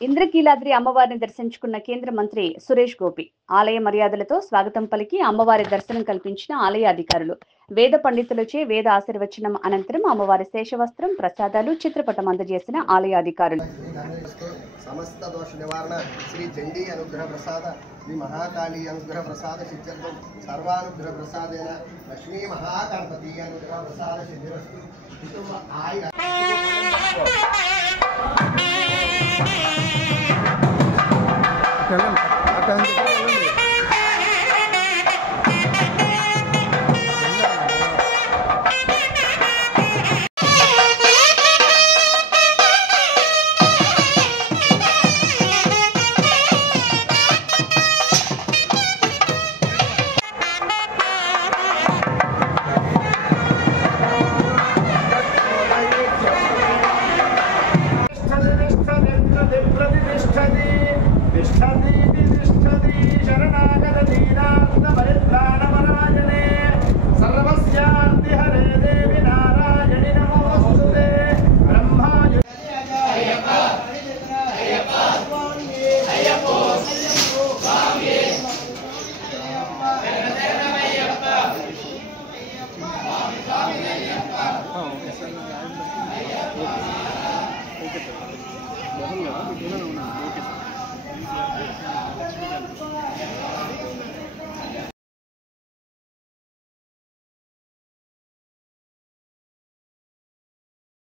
ఇంద్రకీలాద్రి అమ్మవారిని దర్శించుకున్న కేంద్ర మంత్రి సురేష్ గోపి ఆలయ మర్యాదలతో స్వాగతం పలికి అమ్మవారి దర్శనం కల్పించిన ఆలయ అధికారులు. వేద పండితులచే వేద ఆశీర్వచనం అనంతరం అమ్మవారి శేషవస్త్రం, ప్రసాదాలు, చిత్రపటం అందజేసిన ఆలయ అధికారులు. సమస్త దోష నివారణ శ్రీ చండీ అనుగ్రహ ప్రసాద శ్రీ మహాకాళీ అనుగ్రహ ప్రసాద సిద్ధ్యర్థం సర్వానుగ్రహ ప్రసాదేన లక్ష్మీ మహాగణపతి అనుగ్రహ ప్రసాద సిద్ధిరస్తు.